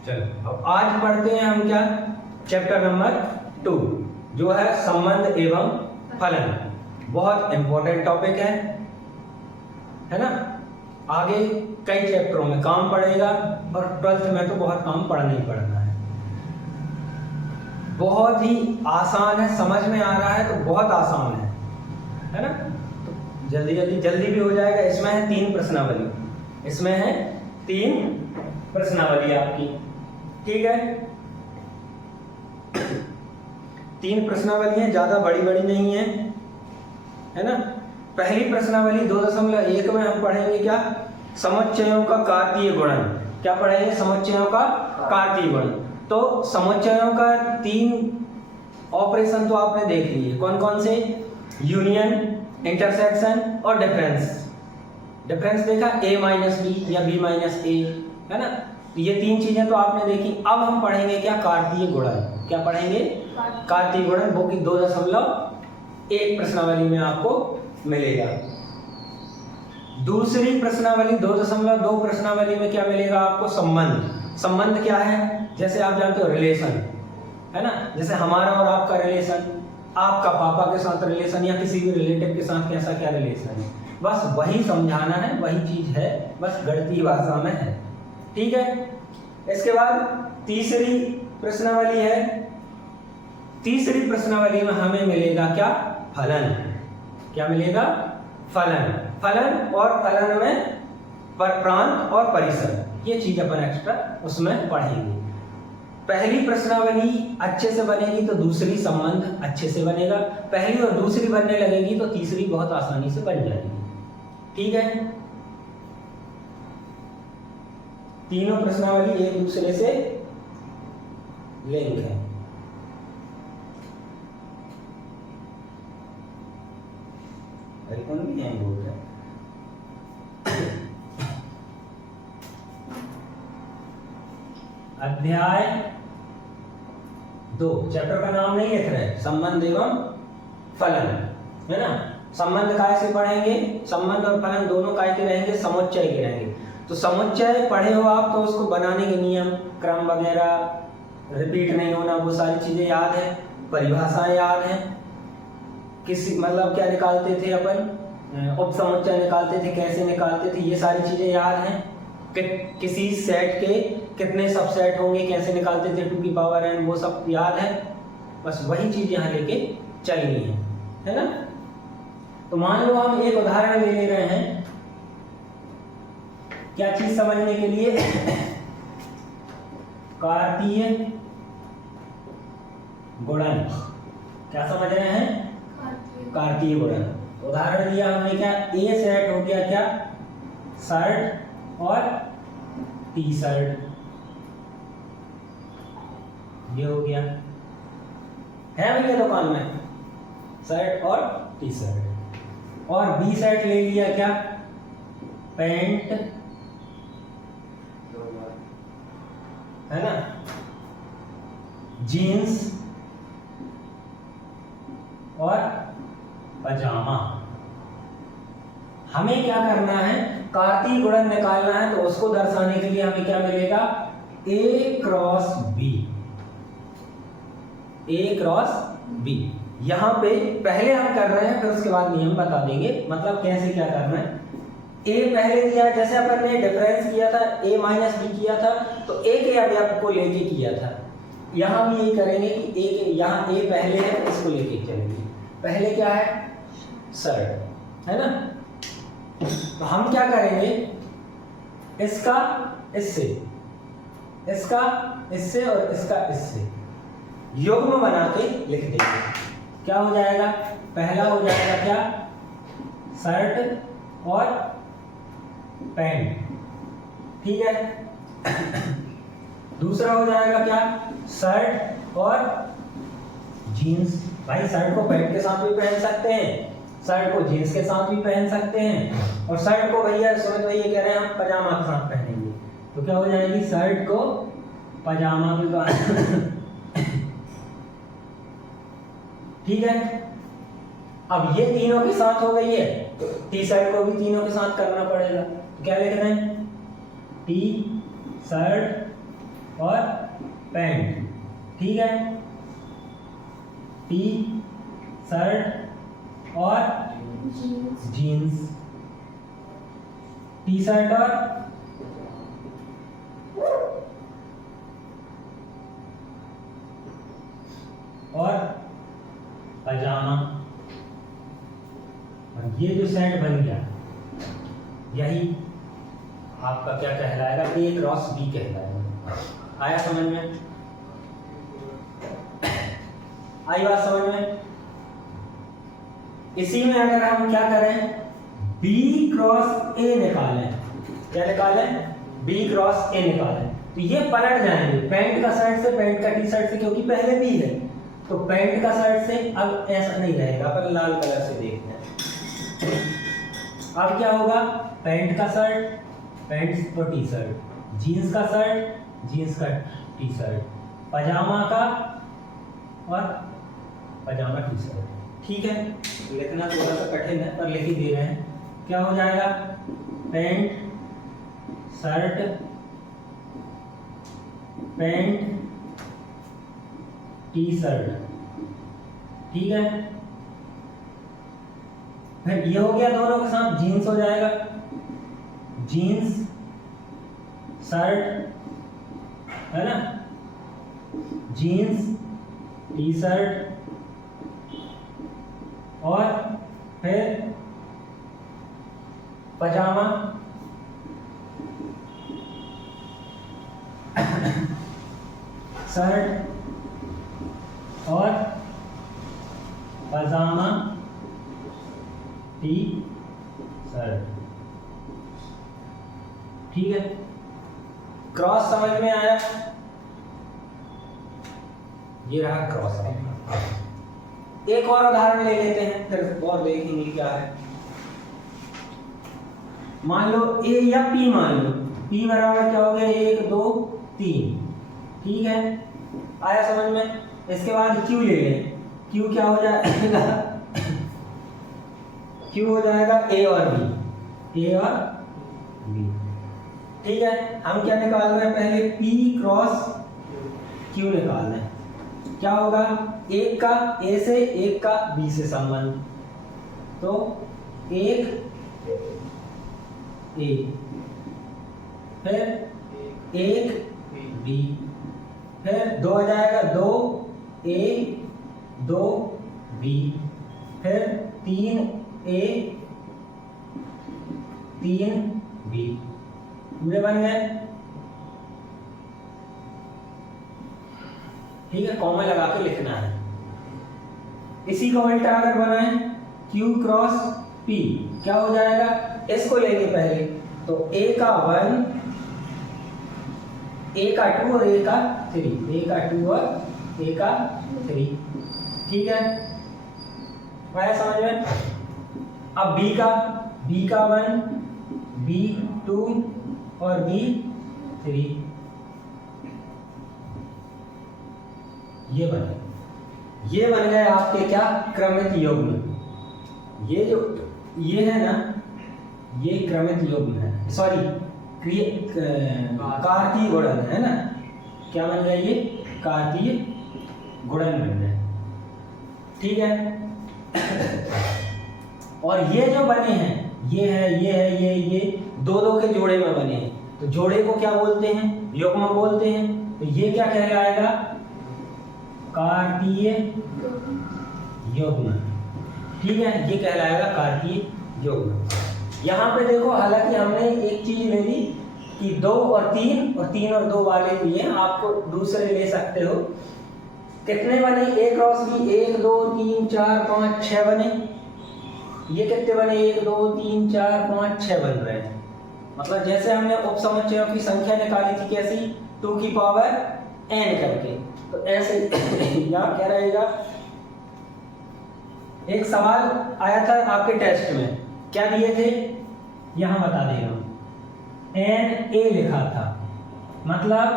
चलो अब आज पढ़ते हैं हम क्या, चैप्टर नंबर 2 जो है संबंध एवं फलन। बहुत इंपॉर्टेंट टॉपिक है ना। आगे कई चैप्टरों में काम पड़ेगा और 12th में तो बहुत काम पढ़ना ही पड़ना है। बहुत ही आसान है, समझ में आ रहा है तो बहुत आसान है ना। तो जल्दी भी हो जाएगा। इसमें है 3 प्रश्नावली, इसमें है 3 प्रश्नावली आपकी, ठीक है। 3 प्रश्नावली है, ज्यादा बड़ी नहीं है ना। पहली प्रश्नावली 2.1 में हम पढ़ेंगे क्या, समुच्चयों का कार्तीय गुणन। क्या पढ़ेंगे, समुच्चयों का कार्तीय गुणन। तो समुच्चयों का 3 ऑपरेशन तो आपने देख लिए, कौन कौन से, यूनियन, इंटरसेक्शन और डिफरेंस। डिफरेंस देखा, a माइनस बी या b माइनस ए, है ना। ये 3 चीजें तो आपने देखी। अब हम पढ़ेंगे क्या, कार्तीय गुणन। क्या पढ़ेंगे, कार्तीय गुणन, वो कि 2.1 प्रश्नावली में आपको मिलेगा। दूसरी प्रश्नावली 2.2 प्रश्नावली में क्या मिलेगा आपको, संबंध। संबंध क्या है, जैसे आप जानते हो रिलेशन, है ना। जैसे हमारा और आपका रिलेशन, आपका पापा के साथ रिलेशन या किसी भी रिलेटिव के साथ कैसा क्या रिलेशन है, बस वही समझाना है, वही चीज है, बस गणितीय भाषा में है, ठीक है। इसके बाद तीसरी प्रश्नावली है। तीसरी प्रश्नावली में हमें मिलेगा क्या, फलन। क्या मिलेगा, फलन। फलन और फलन में प्रांत और परिसर, ये चीज अपन एक्स्ट्रा उसमें पढ़ेंगे। पहली प्रश्नावली अच्छे से बनेगी तो दूसरी संबंध अच्छे से बनेगा। पहली और दूसरी बनने लगेगी तो तीसरी बहुत आसानी से बन जाएगी, ठीक है। तीनों प्रश्नावली एक दूसरे से लिंक है। कौन भी है बोल रहे, अध्याय 2, चैप्टर का नाम नहीं लिख रहे, संबंध एवं फलन, है ना। संबंध काय से पढ़ेंगे, संबंध और फलन दोनों काय के रहेंगे, समुच्चय के रहेंगे। तो समुच्चय पढ़े हो आप तो उसको बनाने के नियम, क्रम वगैरह, रिपीट नहीं होना, वो सारी चीजें याद है, परिभाषाएं याद है। किसी मतलब क्या निकालते थे अपन, उपसमुच्चय निकालते थे, कैसे निकालते थे, ये सारी चीजें याद हैं। किसी सेट के कितने सबसेट होंगे, कैसे निकालते थे 2 की पावर n, वो सब याद है। बस वही चीज यहाँ लेके चलनी है ना। तो मान लो हम एक उदाहरण ले रहे हैं, क्या चीज समझने के लिए, कार्तीय गुणन। क्या समझ रहे हैं, कार्तीय गुणन। उदाहरण दिया हमने क्या, ए सेट हो गया क्या, शर्ट और टी शर्ट, ये हो गया है भैया दुकान में, शर्ट और टी शर्ट। और बी सेट ले लिया क्या, पैंट, है ना, जीन्स और पजामा। हमें क्या करना है, कार्तीय गुणन निकालना है, तो उसको दर्शाने के लिए हमें क्या मिलेगा, A cross B। A cross B यहाँ पे पहले हम कर रहे हैं, फिर उसके बाद नियम बता देंगे, मतलब कैसे क्या करना है। A पहले दिया, जैसे अपन ने डिफरेंस किया था, A माइनस बी किया था, तो A के अवयव को लेके किया था। यहाँ भी यही करेंगे कि A के, यहाँ A पहले है, इसको लेके चलेंगे। पहले क्या है, शर्ट, है ना। तो हम क्या करेंगे, इसका इससे, इसका इससे और इसका इससे युग्म बना के लिख देंगे। क्या हो जाएगा, पहला हो जाएगा क्या, शर्ट और पैंट, ठीक है। दूसरा हो जाएगा क्या, शर्ट और जीन्स। भाई शर्ट को पैंट के साथ भी पहन सकते हैं, शर्ट को जीन्स के साथ भी पहन सकते हैं, और शर्ट को भैया सुमित भैया कह रहे हैं हम पजामा के साथ पहनेंगे, तो क्या हो जाएगी, शर्ट को पजामा के साथ ठीक है। अब ये तीनों के साथ हो गई है, तो टी शर्ट को भी तीनों के साथ करना पड़ेगा। तो क्या लिख रहे हैं, टी शर्ट और पैंट, ठीक है। टी शर्ट और जीन्स, टी शर्ट और पजामा। और ये जो सेट बन गया यही आपका क्या कहलाएगा, ए क्रॉस बी कहलाएगा। आया समझ में? आई बात समझ में? इसी में अगर हम क्या करें, B क्रॉस A निकालें, क्या निकालें? B क्रॉस A निकालें, तो ये पलट जाएंगे पैंट का साइड से, पैंट का टी शर्ट से, क्योंकि पहले B है तो पैंट का साइड से अब ऐसा नहीं रहेगा, अपन लाल कलर से देखते हैं। अब क्या होगा, पैंट का शर्ट, पैंट और टी शर्ट, जीन्स का शर्ट, जीन्स का टी शर्ट, पजामा का और पजामा टी शर्ट, ठीक है। लिखना थोड़ा सा कठिन है पर लिख ही दे रहे हैं। क्या हो जाएगा, pant shirt, pant T shirt, ठीक है। फिर ये हो गया दोनों के साथ, जीन्स हो जाएगा, जीन्स शर्ट, है ना, जीन्स टी शर्ट और फिर पजामा, शर्ट और पजामा टी शर्ट, ठीक है। क्रॉस समझ में आया? ये रहा क्रॉस। एक और उदाहरण ले लेते हैं फिर और देखेंगे क्या है। मान लो A या P, मान लो P बराबर क्या हो गया, 1 2 3, ठीक है। आया समझ में? इसके बाद Q ले लें, Q क्या हो जाएगा Q हो जाएगा A और B, A और B, ठीक है। हम क्या निकाल रहे हैं, पहले P क्रॉस Q निकाल रहे हैं। क्या होगा, एक का A से, एक का B से संबंध, तो एक A, फिर एक B, फिर 2 आ जाएगा, 2 A 2 B, फिर 3 A 3 B, पूरे बन गए, ठीक है। कॉमा लगा के लिखना है। इसी को उल्टा अगर बनाए, Q क्रॉस P, क्या हो जाएगा, इसको लेंगे पहले, तो A का 1, A का 2 और A का 3, A का 2 और A का 3, ठीक है। आया समझ में? अब B का 1, B 2 और B 3, ये बन गए आपके क्या, क्रमित युग्म। ये जो ये है ना, ये क्रमित युग्म है, सॉरी कार्तीय गुणन है ना। क्या बन गया, ये कार्तीय गुणन बन गए, ठीक है। और ये जो बने हैं, ये है, ये है, ये दो के जोड़े में बने हैं, तो जोड़े को क्या बोलते हैं, युग्म बोलते हैं। तो ये क्या कहलाएगा, कार्तीय युग्म, ठीक है। ये कहलाएगा कार्तीय युग्म। यहाँ पे देखो, हालांकि हमने एक चीज ले ली कि 2 और 3 और 2 वाले लिए, आपको दूसरे ले सकते हो। कितने बने, A क्रॉस B, 1 2 3 4 5 6 बने। ये कितने बने, 1 2 3 4 5 6 बन रहे हैं। मतलब जैसे हमने उपसमुच्चयों की संख्या निकाली थी, कैसी, 2 की पावर n करके, तो ऐसे यहाँ क्या रहेगा। एक सवाल आया था आपके टेस्ट में, क्या दिए थे, यहां बता दे रहा हूं, n a लिखा था, मतलब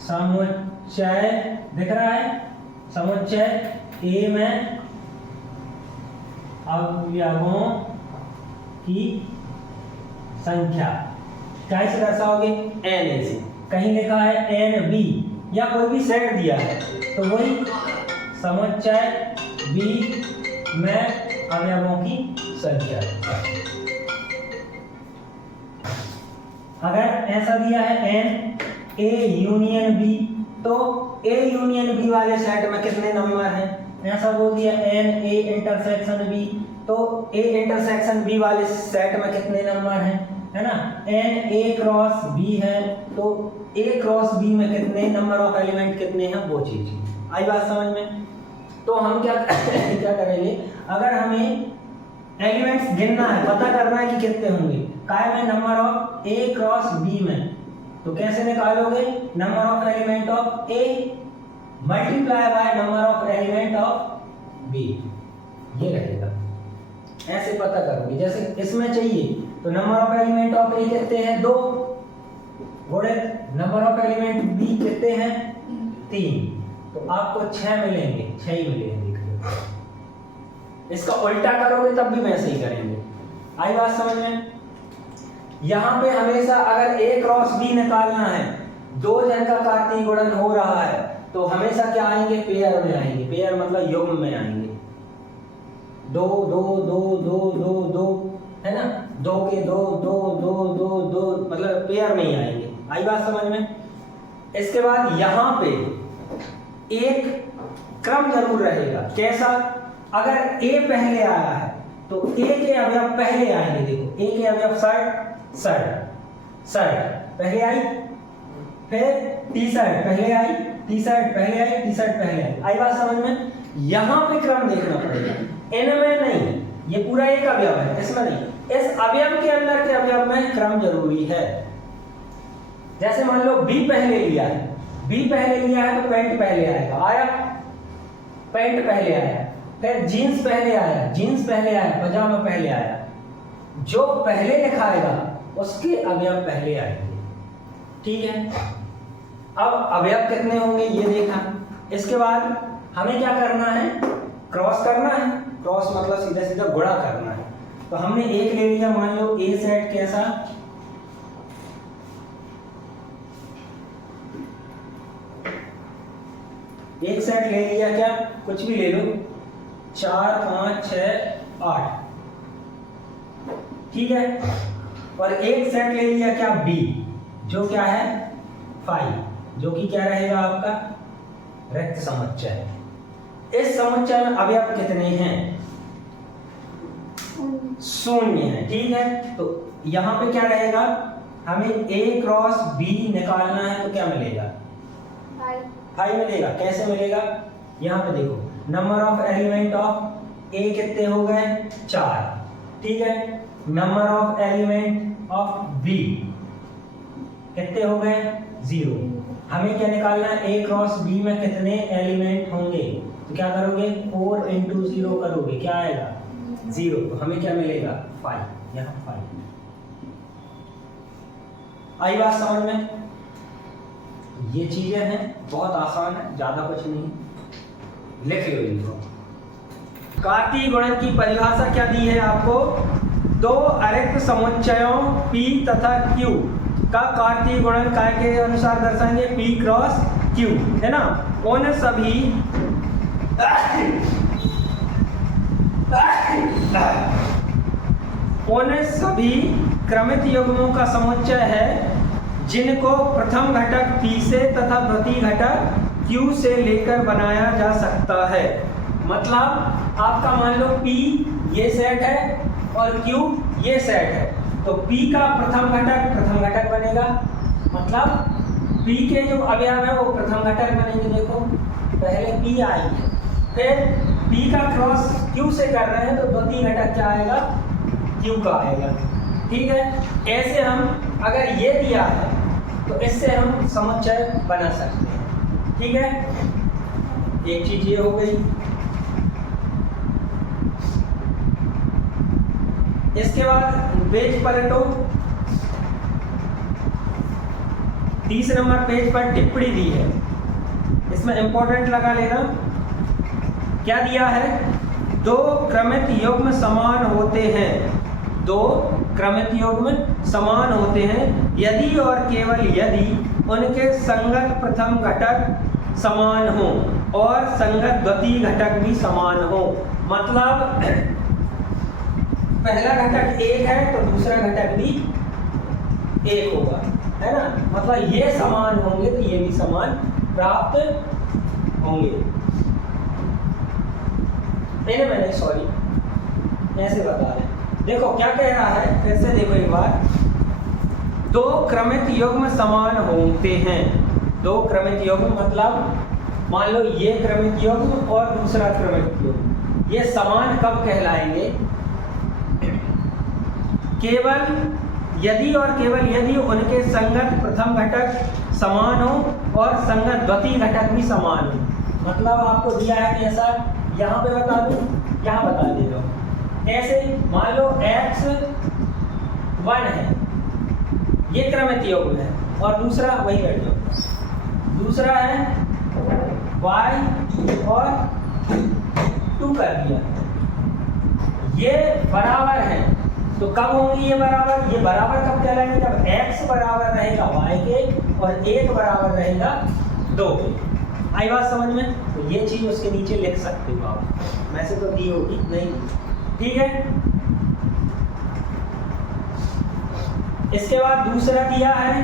समुच्चय दिख रहा है, समुच्चय A में अवयवों की संख्या कैसे दर्शाओगे, n a से। कहीं लिखा है एन बी या कोई भी सेट दिया है तो वही समुच्चय बी में अवयवों की संख्या। अगर ऐसा दिया है एन ए यूनियन बी तो ए यूनियन बी वाले सेट में कितने नंबर हैं? ऐसा बोल दिया एन ए इंटरसेक्शन बी तो ए इंटरसेक्शन बी वाले सेट में कितने नंबर हैं, है ना। एन ए क्रॉस बी है तो ए क्रॉस बी में कितने नंबर ऑफ एलिमेंट कितने हैं, वो चीज आई बात समझ में। तो हम क्या करेंगे, अगर हमें एलिमेंट्स गिनना है, पता करना है कि कितने होंगे, काय में number of A cross B में, तो कैसे निकालोगे, number of element of A multiply by number of element of B, ये रहेगा। ऐसे पता करोगे, जैसे इसमें चाहिए तो number of element of A कितने हैं 2 गुणित नंबर ऑफ एलिमेंट बी कितने हैं 3, तो आपको 6 मिलेंगे, 6 ही मिलेंगे। इसका उल्टा करोगे तब भी वैसे ही करेंगे। आई बात समझ में। यहाँ पे हमेशा अगर ए क्रॉस बी निकालना है, 2 जन का कार्तीय गुणन हो रहा है तो हमेशा क्या आएंगे, पेयर में आएंगे। पेयर मतलब युग्म में आएंगे, 2 2 2 2 2 2, है ना, 2 के 2 2 2 2 2 मतलब पेयर में ही आएंगे। आई बात समझ में। इसके बाद यहाँ पे एक क्रम जरूर रहेगा। कैसा, अगर ए पहले आया है तो ए के अवयव पहले आएंगे। देखो ए के अवयव शर्ट पहले आई, फिर टी शर्ट पहले आई, टी शर्ट पहले आई, टी शर्ट पहले आई। आई बात समझ में। यहाँ पे क्रम देखना पड़ेगा, इनमें नहीं, ये पूरा एक अवयव है, इसमें नहीं, इस अवयव के अंदर के अवयव में क्रम जरूरी है। जैसे मान लो बी पहले लिया है, बी पहले लिया है तो पैंट पहले आएगा, आया, पैंट पहले आया, फिर जीन्स पहले आया, जीन्स पहले आया, पजामा पहले आया। जो पहले लिखाएगा उसके अवयव पहले आएंगे, ठीक है। अब अवयव कितने होंगे ये देखा। इसके बाद हमें क्या करना है, क्रॉस करना है। क्रॉस मतलब सीधा सीधा गुणा करना है। तो हमने एक ले लिया, मान लो ए सेट कैसा, एक सेट ले लिया, क्या कुछ भी ले लो, 4 5 6 8, ठीक है। और एक सेट ले लिया क्या बी, जो क्या है 5, जो कि क्या रहेगा आपका रिक्त समुच्चय। इस समुच्चय में अवयव कितने हैं, 0 है, ठीक है। तो यहां पे क्या रहेगा, हमें ए क्रॉस बी निकालना है तो क्या मिलेगा 5 मिलेगा। कैसे मिलेगा, यहां पे देखो, number of element of A कितने हो गए 4, ठीक है। Number of element of B कितने हो गए 0। हमें क्या निकालना है, ए क्रॉस बी में कितने एलिमेंट होंगे, तो क्या करोगे 4 × 0 करोगे, क्या आएगा 0, तो हमें क्या मिलेगा 5, यहाँ 5। आई बात समझ में। ये चीजें हैं, बहुत आसान है, ज्यादा कुछ नहीं, लिख लो इनको। कार्तीय गुणन की परिभाषा क्या दी है आपको, 2 अरिक्त समुच्चयों P तथा Q का कार्तीय गुणन काय के अनुसार दर्शाएंगे, P क्रॉस Q, है ना। उन सभी क्रमित युग्मों का समुच्चय है जिनको प्रथम घटक P से तथा द्वितीय घटक Q से लेकर बनाया जा सकता है। मतलब आपका मान लो P ये सेट है और Q ये सेट है, तो P का प्रथम घटक बनेगा, मतलब P के जो अवयव है वो प्रथम घटक बनेंगे। देखो पहले P आई है, फिर P का क्रॉस Q से कर रहे हैं तो द्वितीय घटक क्या आएगा, Q का आएगा, ठीक है। ऐसे हम अगर ये दिया है तो इससे हम समुच्चय बना सकते हैं, ठीक है। एक चीज ये हो गई। इसके बाद पेज पलटो, 30 नंबर पेज पर टिप्पणी दी है, इसमें इंपॉर्टेंट लगा लेना। क्या दिया है, 2 क्रमित युग्म समान होते हैं, 2 क्रमित युग्म समान होते हैं यदि और केवल यदि उनके संगत प्रथम घटक समान हो और संगत द्वितीय घटक भी समान हो। मतलब पहला घटक एक है तो दूसरा घटक भी एक होगा, है ना। मतलब ये समान होंगे तो ये भी समान प्राप्त होंगे। मैंने सॉरी ऐसे बता रहे। देखो क्या कह रहा है, फिर से देखो एक बार। दो क्रमित युग्म समान होते हैं। दो क्रमित युग्म मतलब मान लो ये क्रमित युग्म और दूसरा क्रमित युग्म, ये समान कब कहलाएंगे? केवल यदि और केवल यदि उनके संगत प्रथम घटक समान हो और संगत द्वितीय घटक भी समान हो। मतलब आपको दिया है कि ऐसा यहाँ पे बता दूं, यहाँ बता दे दो। ऐसे मान लो x 1 है, ये क्रमित युग्म है, और दूसरा वही रख दो, दूसरा है y और 2 कर दिया। ये बराबर है तो कब होंगे ये बराबर? ये बराबर कब कहलाएंगे? जब x बराबर रहेगा y के और 1 बराबर रहेगा 2 के। आई बात समझ में? तो ये चीज उसके नीचे लिख सकते हो आप, वैसे तो दी होगी नहीं, ठीक है। इसके बाद दूसरा दिया है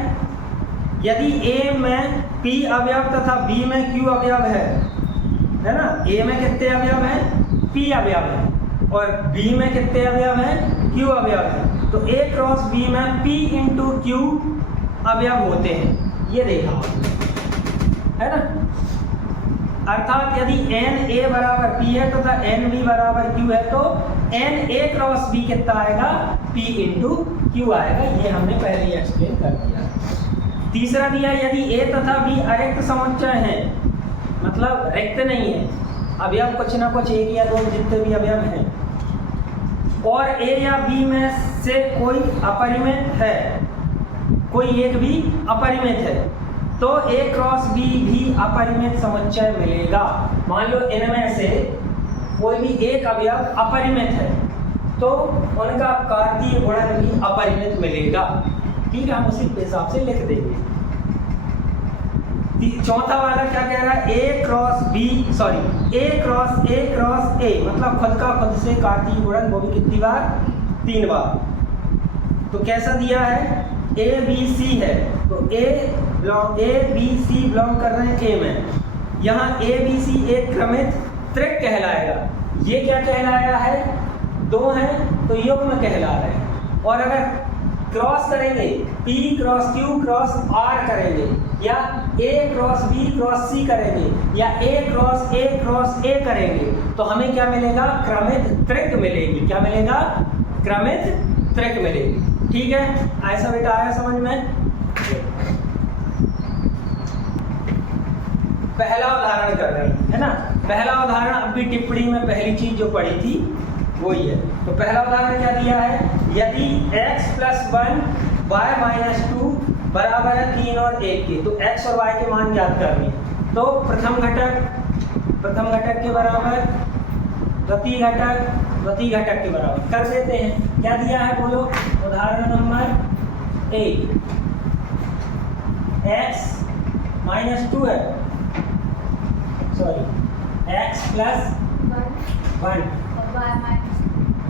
यदि a में p अवयव तथा b में q अवयव है ना। a में कितने अवयव हैं? p अवयव है, और b में कितने अवयव हैं? q अवयव है। तो a क्रॉस b में p इंटू q अवयव होते हैं, ये देखा है ना। अर्थात यदि n a बराबर p है तथा n b बराबर q है तो n a क्रॉस b कितना आएगा? p इंटू q आएगा। ये हमने पहले ही एक्सप्लेन कर दिया। तीसरा दिया यदि a तथा b अरिक्त समुच्चय हैं, मतलब रिक्त नहीं है, अवयव कुछ ना कुछ एक या दो जितने भी अवयव हैं, और a या b में से कोई अपरिमित है, कोई एक भी अपरिमित है, तो a क्रॉस b भी अपरिमित समुच्चय मिलेगा। मान लो इनमें से कोई भी एक अवयव अपरिमित है तो उनका कार्तीय गुणन भी अपरिमित मिलेगा, ठीक है। हम उसी हिसाब से लिख देंगे। चौथा वाला क्या कह रहा है? a क्रॉस a मतलब खुद का खुद से कार्तीय गुणन, वो भी कितनी बार? 3 बार। तो कैसा दिया है? a b c है तो a b c बिलोंग कर रहे हैं a में। यहाँ a b c एक क्रमित त्रिक कहलाएगा। ये क्या कहलाया है? 2 है तो युग्म कहला रहे हैं। और अगर क्रॉस करेंगे p cross q cross r करेंगे, या a cross b cross c करेंगे, या a क्रॉस a करेंगे, तो हमें क्या मिलेगा? क्रमित त्रिक मिलेगी। क्या मिलेगा? क्रमित त्रिक मिलेगी, ठीक है। ऐसा बेटा आया समझ में? पहला उदाहरण कर रहे हैं, है ना। पहला उदाहरण अब भी टिप्पणी में पहली चीज जो पढ़ी थी वही है। तो पहला उदाहरण क्या दिया है? यदि x + 1 y - 2 बराबर है 3 और 1 के, तो x और y के मान ज्ञात करने हैं। तो प्रथम घटक के बराबर, द्वितीय घटक के बराबर कर देते हैं। क्या दिया है बोलो? उदाहरण नंबर 1 x - 2 है, सॉरी x + 1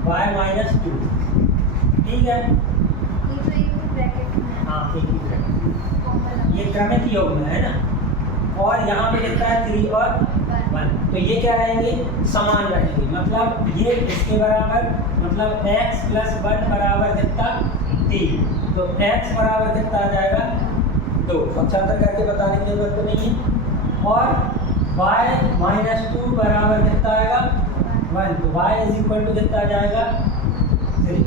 y - 2, ठीक है। हाँ एक ही ब्रैकेट, ये क्रमित युग्म है ना। और यहाँ पे लिखता है 3 और 1, तो ये क्या रहेंगे? समान रहेंगे। मतलब ये इसके बराबर, मतलब x + 1 बराबर कितना? 3, तो x बराबर कितना आ जाएगा? 2। पक्षांतर करके बताने की जरूरत तो नहीं है। और y - 2 बराबर कितना आएगा? 1, तो y = कितना आ जाएगा? 3,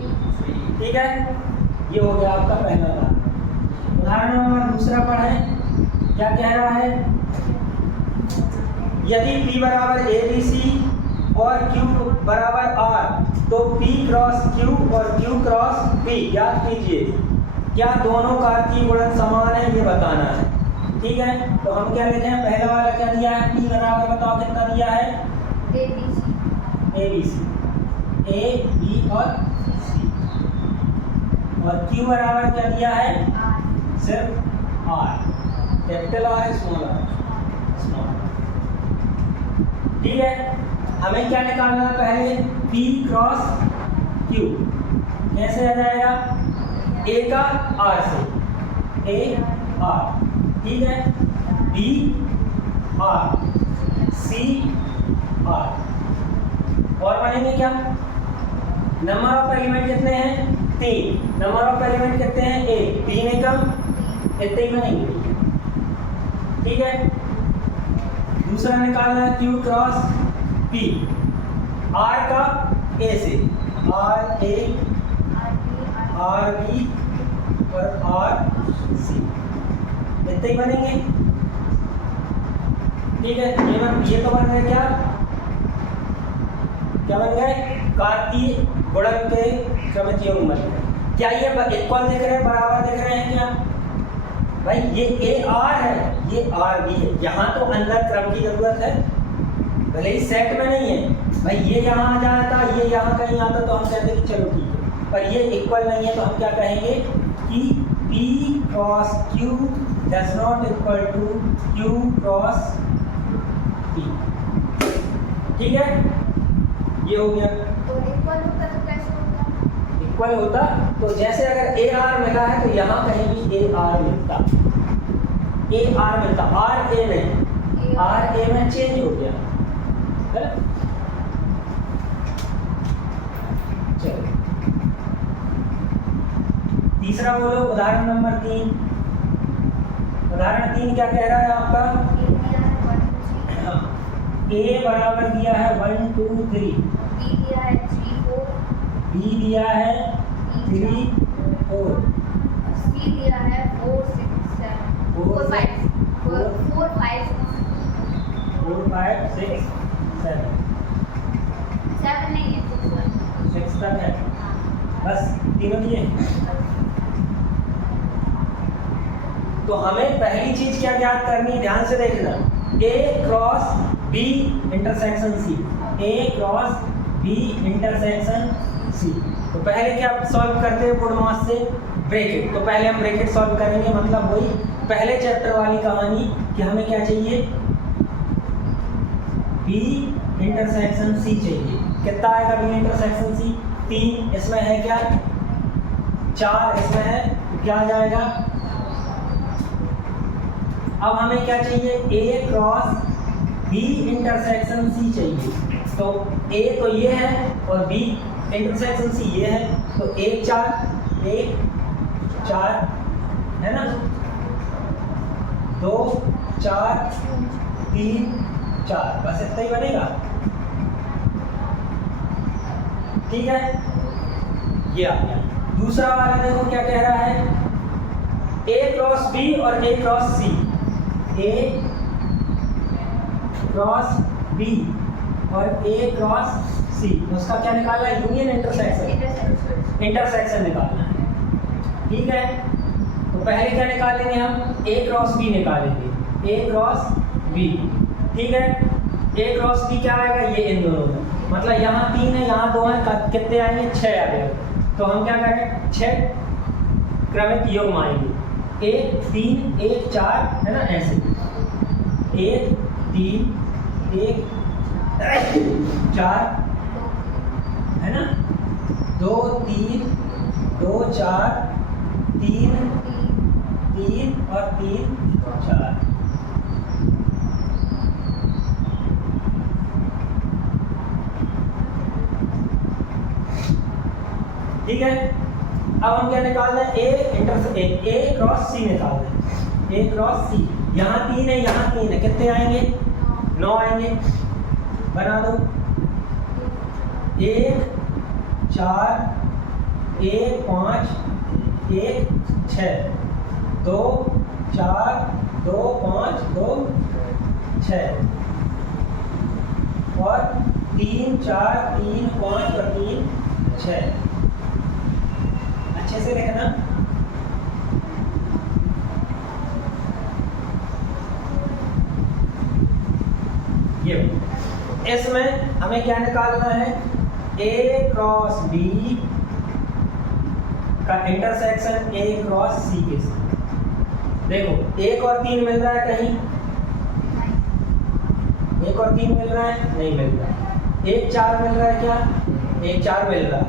ठीक है। ये हो गया आपका पहला उदाहरण। उदाहरण नंबर दूसरा पढ़ें। क्या कह रहा है? यदि p बराबर a b c और q बराबर r, तो p क्रॉस q और q क्रॉस p याद कीजिए। क्या दोनों कार्तीय गुणन समान है ये बताना है, ठीक है। तो हम क्या लिखें? पहला वाला क्या दिया है? p बराबर बताओ कितना दिया है? a b c, a b और c, और Q बराबर क्या दिया है, सिर्फ R, कैपिटल R है स्मॉल r, ठीक है। हमें क्या निकालना है पहले, P क्रॉस Q कैसे आ जाएगा, A का R से, A R, ठीक है, B R, C R, और बनेंगे क्या, नंबर ऑफ एलिमेंट कितने हैं, 3, नंबर ऑफ एलिमेंट कितने हैं, 1, 3 एकम, इतने ही बनेंगे, ठीक है। दूसरा निकालना है Q क्रॉस P, R का A से, R A R B और R C, इतने ही बनेंगे, ठीक है। ये तो बन गए क्या बन गए, कार्तीय गुणक के क्रमित योग बन गए। क्या ये इक्वल दिख रहे हैं, बराबर दिख रहे हैं क्या भाई, ये A R है, ये R B है, यहाँ तो अंदर क्रम की जरूरत है, भले ही सेट में नहीं है भाई, ये यहाँ आ जाता, ये यहाँ कहीं आता तो हम कहते कि चलो ठीक है, पर ये इक्वल नहीं है तो हम क्या कहेंगे कि P cross Q does not equal to Q cross P, ठीक है, ये हो गया। तो इक्वल होता तो कैसे होता, इक्वल होता तो जैसे अगर A R मिला है तो यहाँ कहीं भी A R मिलता, A R मिलता, R A में, R A में चेंज हो गया, है ना। चलो तीसरा बोलो, उदाहरण नंबर 3। उदाहरण 3 क्या कह रहा है आपका, A बराबर दिया है 1 2 3, B दिया है 3 4, B दिया है 3 4, C दिया है 4 6 7 4 5 4 5 6 7 7 नहीं है 6 तक है, बस तीनों दिए। तो हमें पहली चीज क्या ज्ञात करनी, ध्यान से देखना, A cross B intersection C, A cross B intersection C। तो पहले क्या सॉल्व करते हैं गुड मास से, ब्रैकेट, तो पहले हम ब्रैकेट सॉल्व करेंगे, मतलब वही पहले चैप्टर वाली कहानी कि हमें क्या चाहिए, B इंटरसेक्शन C चाहिए। कितना आएगा B इंटरसेक्शन C, 3, इसमें है क्या 4, इसमें है तो क्या आ जाएगा। अब हमें क्या चाहिए, A cross B intersection C चाहिए, तो A तो ये है और B इंटरसेक्शन C ये है, तो 1 4 है ना, 2 4 3 4, बस इतना ही बनेगा, ठीक है, ये आ गया। दूसरा वाला देखो क्या कह रहा है, A क्रॉस B और A cross C, A cross B और A क्रॉस C, उसका क्या निकालना है, यूनियन इंटरसेक्शन निकालना है, ठीक है। तो पहले क्या निकालेंगे हम, A क्रॉस B निकालेंगे, A क्रॉस B, ठीक है। A क्रॉस B क्या आएगा, ये इन दोनों में, मतलब यहाँ 3 है यहाँ 2 है, कितने आएंगे 6 आ गए, तो हम क्या करें 6 क्रमित योग आएंगे, 1 3 1 4 है ना, ऐसे 1 3 1 4 है ना, 2 3 2 4 3 3 और 3 4, ठीक है। अब हम क्या निकालना है, A क्रॉस C निकालना है, A क्रॉस C, यहाँ 3 है यहाँ 3 है, कितने आएंगे 9 आएंगे, बना दो, 1 4 1 5 1 6, 2 4 2 5 2 6 और 3 4 3 5 और 3 6, अच्छे से देखना। ये इसमें हमें क्या निकालना है, A क्रॉस B का इंटरसेक्शन ए क्रॉस सी के साथ। देखो 1 और 3 मिल रहा है कहीं? 1 और 3 मिल रहा है? नहीं मिल रहा है। 1 4 मिल रहा है क्या? 1 4 मिल रहा है,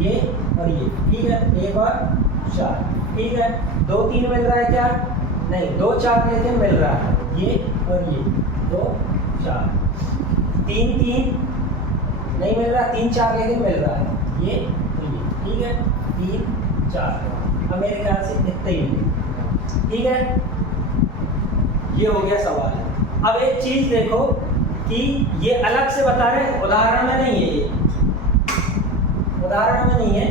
ये और ये, ठीक है, 1 और 4, ठीक है। 2 3 मिल रहा है क्या? नहीं, 2 4 लेकिन मिल रहा है, ये और ये, 2 4। 3 3 नहीं मिल रहा, 3 4 लेकिन मिल रहा है, ये और ये, ठीक है, 3 4। अब मेरे ख्याल से इतना ही मिलेगा, ठीक है। ये हो गया सवाल। अब एक चीज देखो कि ये अलग से बता रहे, उदाहरण में नहीं है, ये उदाहरण में नहीं है,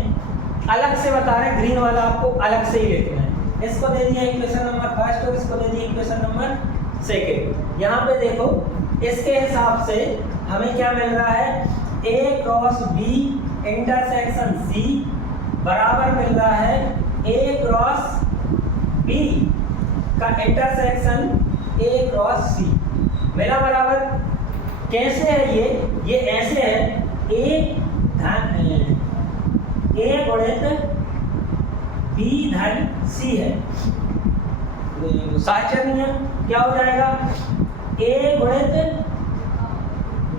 अलग से बता रहे, ग्रीन वाला आपको अलग से ही लिखना है। इसको दे दिया इक्वेशन नंबर फर्स्ट और इसको दे दिया इक्वेशन नंबर सेकेंड। यहाँ पे देखो इसके हिसाब से हमें क्या मिल रहा है, A cross B intersection C बराबर मिल रहा है A क्रॉस B का इंटरसेक्शन A क्रॉस C, मिला बराबर। कैसे है ये ऐसे है, A गुणित B धन C है, साहचर्य नियम क्या हो जाएगा, A गुणित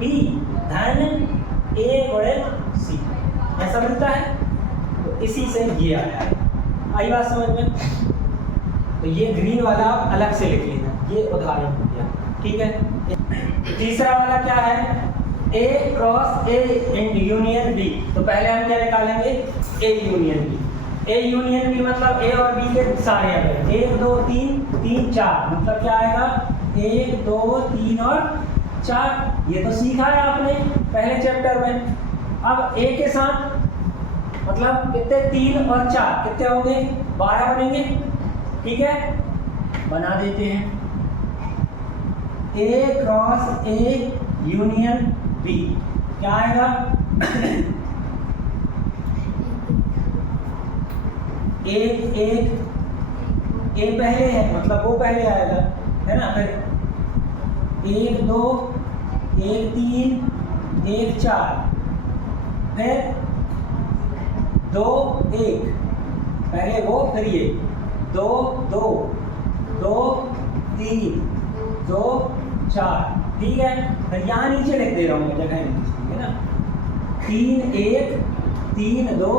B धन A गुणित C, ऐसा मिलता है। तो इसी से ये आया है, आई बात समझ में। तो ये ग्रीन वाला आप अलग से लिख लेना, ये उदाहरण हो गया, ठीक है। तीसरा वाला क्या है, A cross A union B। तो पहले हम क्या निकालेंगे, A union B। A union B मतलब A और B के सारे हैं, 1 2 3 3 4, मतलब क्या आएगा, 1 2 3 और 4। ये तो सीखा है आपने पहले चैप्टर में। अब A के साथ मतलब कितने, 3 और 4 कितने होंगे, 12 बनेंगे, ठीक है, बना देते हैं। A cross A union B क्या आएगा, एक एक A पहले है मतलब वो पहले आएगा, है ना। फिर 1 2 1 3 1 4, फिर 2 1, पहले वो फिर ये 2 2 2 3 2 4, ठीक है। फिर यहाँ नीचे लिख दे रहा हूँ मैं, जगह नहीं, है ना। 3 1 3 2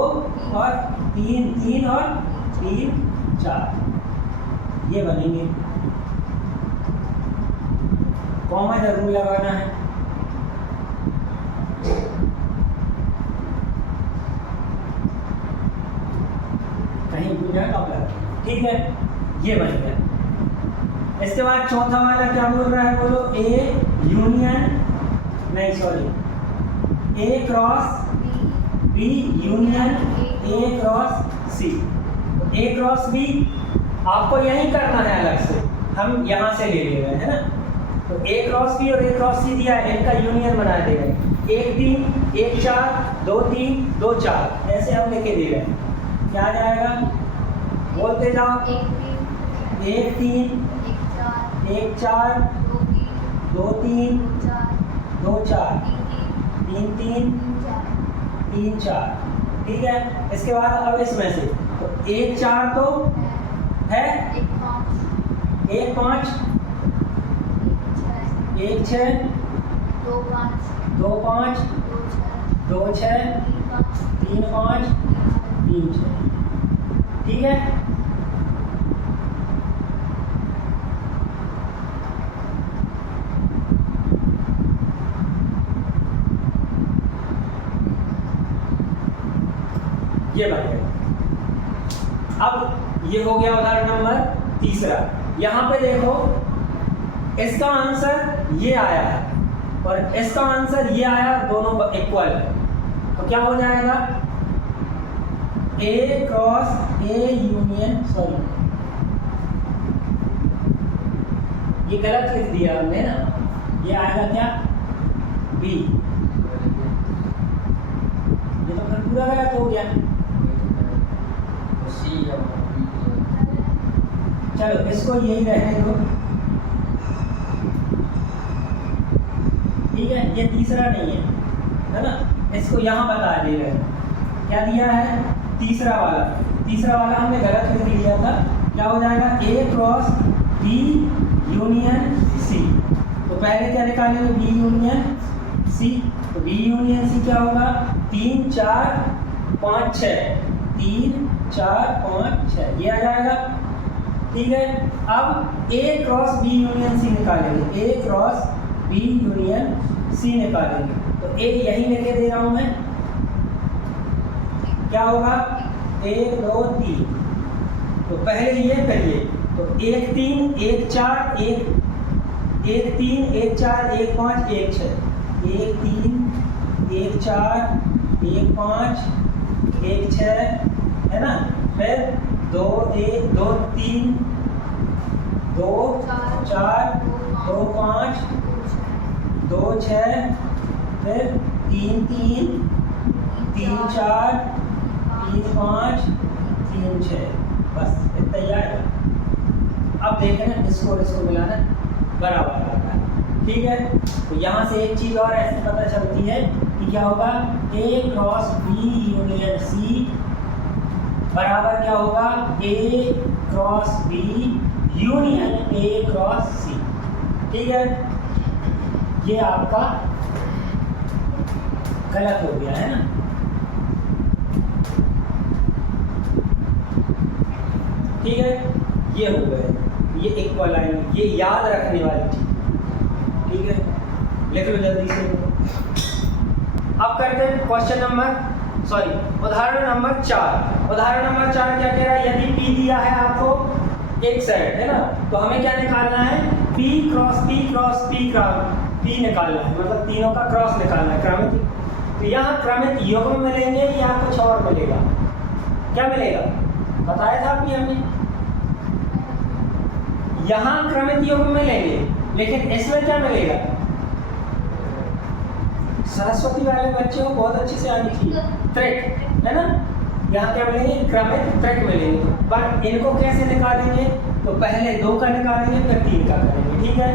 और 3 3 और 3 4, ये बनेंगे। कॉमा जरूर लगाना है। कहीं भूल जाए तो आप लगा, ठीक है, ये बन गया। इसके बाद चौथा वाला क्या बोल रहा है, बोलो, A यूनियन, नहीं sorry, A cross B union A cross C। A cross B आपको यही करना है अलग से, हम यहाँ से ले रहे हैं, है ना। तो A क्रॉस B और A क्रॉस C दिया है, इनका यूनियन बना देंगे, 1 3 1 4 2 3 2 4, ऐसे हम लेके दे रहे हैं। क्या आ जाएगा, बोलते जाओ, 1 3 1 4 2 3 2 4 3 3 3 4, ठीक है। इसके बाद अब इसमें से तो 1 4 तो है, 1 5 1 6 2 5 2 6 3 5 3 6, ठीक है। ये बन गया। अब ये हो गया उदाहरण नंबर तीसरा। यहाँ पे देखो इसका आंसर ये आया है और इसका आंसर ये आया, दोनों इक्वल है। तो क्या हो जाएगा, A cross A union, sorry ये गलत लिख दिया हमने ना, ये आएगा क्या, B। ये तो फिर पूरा गलत हो गया। चलो इसको यही रहने दो, ठीक है। ये तीसरा नहीं है, है ना, इसको यहाँ बता दे रहे हैं। क्या दिया है, तीसरा वाला हमने गलत लिख लिया था। क्या हो जाएगा? A cross B union C। तो पहले क्या निकालेंगे? B union C। तो B यूनियन C क्या होगा? 3 4 5 6, 3 4 5 6 ये आ जाएगा। ठीक है, अब A cross B union C निकालेंगे। A cross B union C निकालेंगे। तो A यही लेके दे रहा हूं मैं। क्या होगा? 1 2 3। तो पहले ये फिर ये, तो 1 3 1 4 1 3 1 4 1 5 1 6, 1 3 1 4 1 5 1 6 है ना। फिर 2 1 2 3 2 4 2 5 2 6, फिर 3 3 3 4 3 5 3 6, बस इतना ही आएगा। अब देखें ना, इसको और इसको मिलाना बराबर आता है। ठीक है, तो यहाँ से एक चीज़ और ऐसे पता चलती है कि क्या होगा? A cross B union C बराबर क्या होगा? A cross B union A cross C। ठीक है, ये आपका गलत हो गया है ना। ठीक है, ये हो गए, ये इक्वल लाइन, ये याद रखने वाली चीज। ठीक है, लिख लो जल्दी से। अब करते हैं उदाहरण नंबर 4। उदाहरण नंबर 4 क्या कह रहा है? यदि P दिया है आपको एक सेट है ना, तो हमें क्या निकालना है? P cross P cross P P निकालना है, मतलब तीनों का क्रॉस निकालना है, क्रमिक। तो यहाँ क्रमिक युग्म मिलेंगे या कुछ और मिलेगा? क्या मिलेगा? बताया था अभी हमने, यहाँ क्रमिक युग्म मिलेंगे, लेकिन इसमें क्या मिलेगा? सरस्वती वाले बच्चे को बहुत अच्छे से आनी चाहिए, त्रिक है ना। यहाँ क्या मिलेंगे? क्रमिक त्रिक मिलेंगे। पर इनको कैसे निकालेंगे? तो पहले 2 का निकालेंगे, फिर 3 का करेंगे। ठीक है,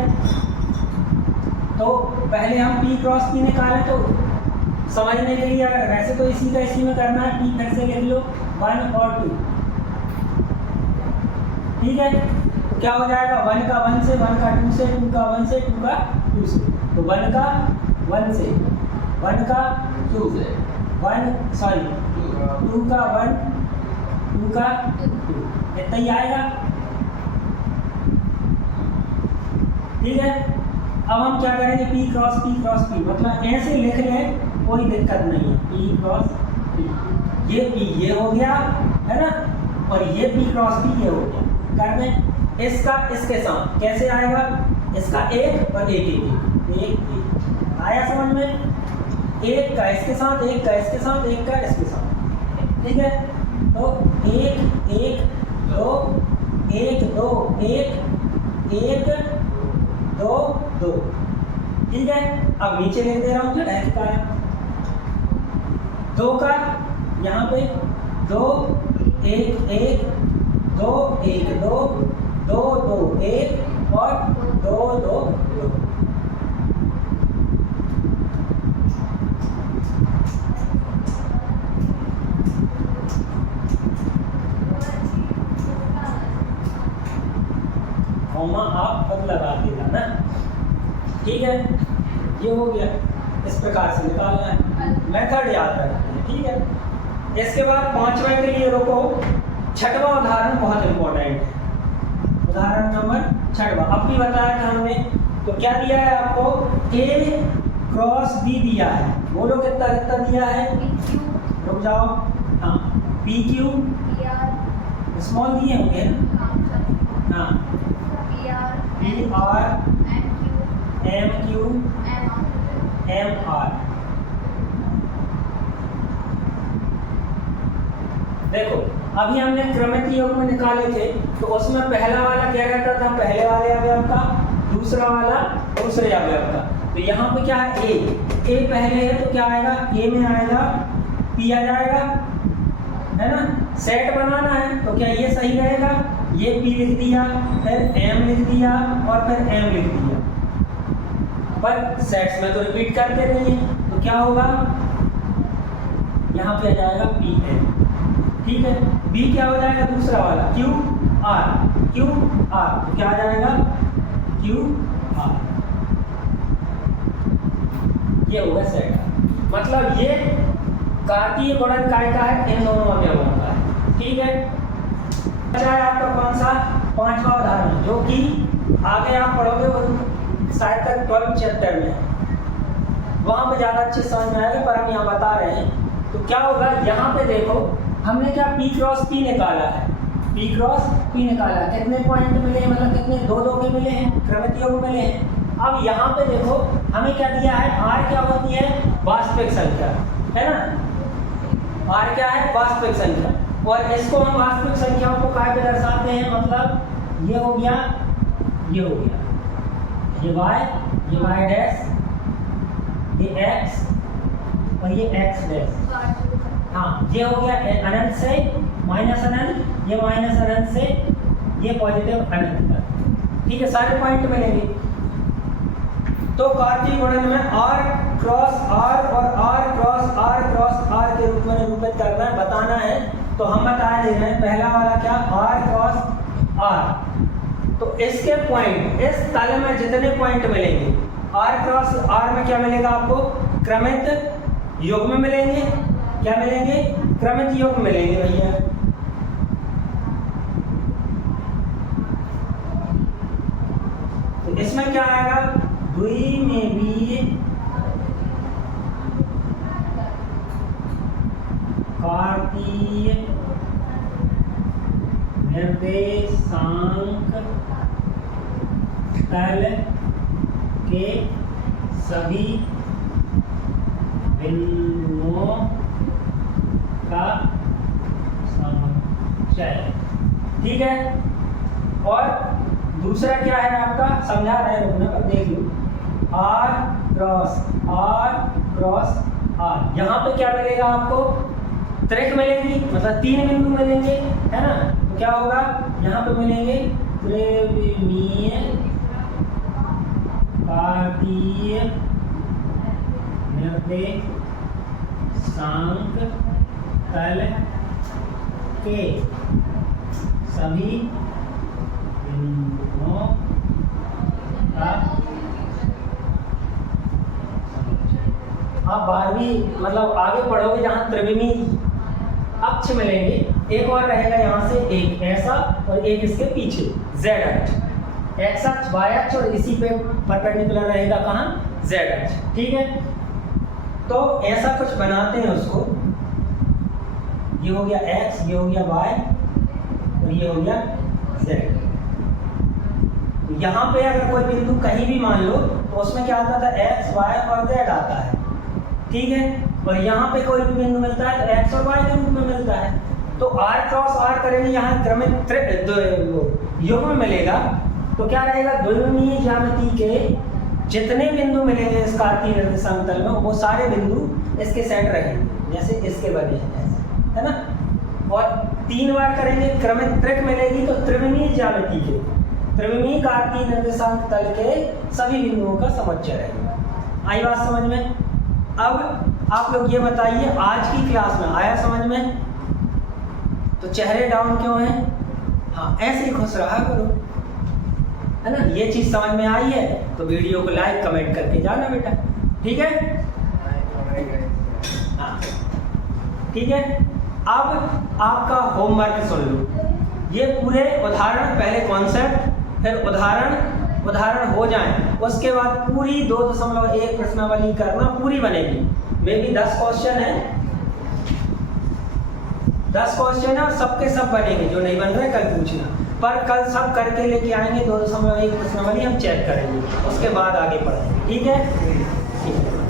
तो पहले हम P क्रॉस P निकालें, तो समझने के लिए वैसे तो इसी का इसी में करना है। P फिर से लिख लो, 1 और 2। ठीक है, तो क्या हो जाएगा? 1 का 1 से, 1 का 2 से, 2 का 1 से, 2 का 2 से। तो 1 का 1 से, 1 का 2 से, 2 का 1, 2 का 2, इतना ही आएगा। ठीक है, अब हम क्या करेंगे? P cross P cross P, मतलब ऐसे लिख लें, कोई दिक्कत नहीं है। P क्रॉस P, ये P ये हो गया है ना, और ये P क्रॉस P ये हो गया। कर दें इसका इसके साथ, कैसे आएगा? इसका एक और एक आया समझ में? एक का इसके साथ, एक का इसके साथ, एक का इसके साथ। ठीक है, तो 1 1 2 1 2 1 1 2 2। ठीक है, अब नीचे लिख दे रहा हूँ, जो का 2 का यहाँ पे 2 1 1 2 1 2 2 2 1 और 2 2 2। कॉमा आप खुद लगा देगा ना। ठीक है, ये हो गया। इस प्रकार से निकालना है, मेथड याद रखना है। ठीक है, इसके बाद 5वें के लिए रुको। 6वां उदाहरण बहुत इंपॉर्टेंट है। उदाहरण नंबर 6वां अब भी बताया था हमने। तो क्या दिया है आपको? A क्रॉस B दिया है। बोलो कितना कितना दिया है? रुक जाओ, हाँ, PQ स्मॉल दिए होंगे ना, हाँ, PR MQ MR। देखो, अभी हमने क्रमिक योग में निकाले थे, तो उसमें पहला वाला क्या रहता था? पहले वाले अवयव का, दूसरा वाला दूसरे अवयव का। तो यहाँ पे क्या है? A पहले है, तो क्या आएगा? A में आएगा P आ जाएगा, है ना। सेट बनाना है, तो क्या ये सही रहेगा? ये P लिख दिया, फिर M लिख दिया और फिर M लिख दिया। पर सेट्स में तो रिपीट करते नहीं है, तो क्या होगा? यहाँ पे आ जाएगा PM। ठीक है। बी क्या हो जाएगा दूसरा वाला क्यू आर, क्यू आर तो क्या आ जाएगा क्यू आर, ये होगा सेट। मतलब ये कार्तीय गुणन काय का है, इन दोनों अवयवों का है। ठीक है। अच्छा है आपका कौन सा 5वां उदाहरण, जो कि आगे आप पढ़ोगे वो शायद तक 12 चैप्टर में, वहां पे ज्यादा अच्छे समझ में आएगा, पर हम यहाँ बता रहे हैं। तो क्या होगा, यहाँ पे देखो हमने क्या P क्रॉस P निकाला है, P क्रॉस P निकाला है, कितने पॉइंट मिले हैं, मतलब कितने दो दो के मिले हैं, क्रमित योग मिले हैं। अब यहाँ पे देखो हमें क्या दिया है, R क्या होती है वास्तविक संख्या, है ना, R क्या है वास्तविक संख्या, और इसको हम वास्तविक संख्याओं को काय पे दर्शाते हैं, मतलब ये हो गया, ये हो गया, ये y डैश, ये x और ये x डैश। हाँ, ये हो गया अनंत से माइनस अनंत, ये माइनस अनंत से ये पॉजिटिव अनंत तक। ठीक है, सारे पॉइंट मिलेंगे। तो कार्तीय गुणन में r क्रॉस r और r क्रॉस r के रूप में निरूपित करना है, बताना है। तो हम बता दे रहे हैं, पहला वाला क्या r क्रॉस r, तो इसके पॉइंट इस तल में जितने पॉइंट मिलेंगे r क्रॉस r में क्या मिलेगा आपको, क्रमित युग्म मिलेंगे। क्या मिलेंगे, क्रमित युग्म मिलेंगे भैया। तो इसमें क्या आएगा, द्विमेमीय कार्तीय निर्देशांक तल के सभी बिंदुओं का समुच्चय। ठीक है। और दूसरा क्या है आपका, समझा रहे हैं रुकना पर देख लो, r क्रॉस r, यहाँ पे क्या मिलेगा आपको, त्रिक मिलेगी, मतलब 3 बिंदु मिलेंगे, है ना। तो क्या होगा, यहाँ पे मिलेंगे त्रिविमीय कार्तीय निर्देशांक तल के सभी बिंदुओं का। आप 12वीं मतलब आगे पढ़ोगे जहाँ त्रिविमीय अक्ष मिलेंगे, एक और रहेगा यहाँ से एक ऐसा और एक इसके पीछे z अक्ष, x अक्ष y अक्ष, और इसी पे परपेंडिकुलर रहेगा कहाँ, z अक्ष। ठीक है। तो ऐसा कुछ बनाते हैं उसको, ये हो गया x, ये हो गया y और ये हो गया z। यहाँ पे अगर कोई बिंदु कहीं भी मान लो तो उसमें क्या आता था, x y और z आता है। ठीक है। और यहाँ पे कोई भी बिंदु मिलता है तो x और y के रूप में मिलता है। तो r क्रॉस r करेंगे, यहाँ क्रमित युग्म मिलेगा। तो क्या रहेगा, द्विविमीय ज्यामिति के जितने बिंदु मिलेंगे इस कार्तीय निर्देशांक तल में, वो सारे बिंदु इसके सेट रहेंगे, जैसे इसके बने हैं, है ना। और 3 बार करेंगे, क्रमित त्रिक मिलेगी, तो त्रिविमीय ज्यामिति के त्रिविमीय कार्तीय निर्देशांक तल के सभी बिंदुओं का समुच्चय रहेगा। आई बात समझ में। अब आप लोग ये बताइए, आज की क्लास में आया समझ में? तो चेहरे डाउन क्यों हैं? हाँ, ऐसे ही खुश रहा करो, है ना। ये चीज समझ में आई है तो वीडियो को लाइक कमेंट करके जाना बेटा, ठीक है। हाँ ठीक है। अब आपका होमवर्क सुन लो, ये पूरे उदाहरण, पहले कॉन्सेप्ट फिर उदाहरण हो जाएं, उसके बाद पूरी 2.1 प्रश्नावली करना, पूरी बनेगी। मे भी 10 क्वेश्चन है, 10 क्वेश्चन है और सबके सब बनेंगे, जो नहीं बन रहे कल पूछना, पर कल सब करके लेके आएंगे। 2.1 प्रश्नावली हम चेक करेंगे, उसके बाद आगे पढ़ेंगे, ठीक है। ठीक है।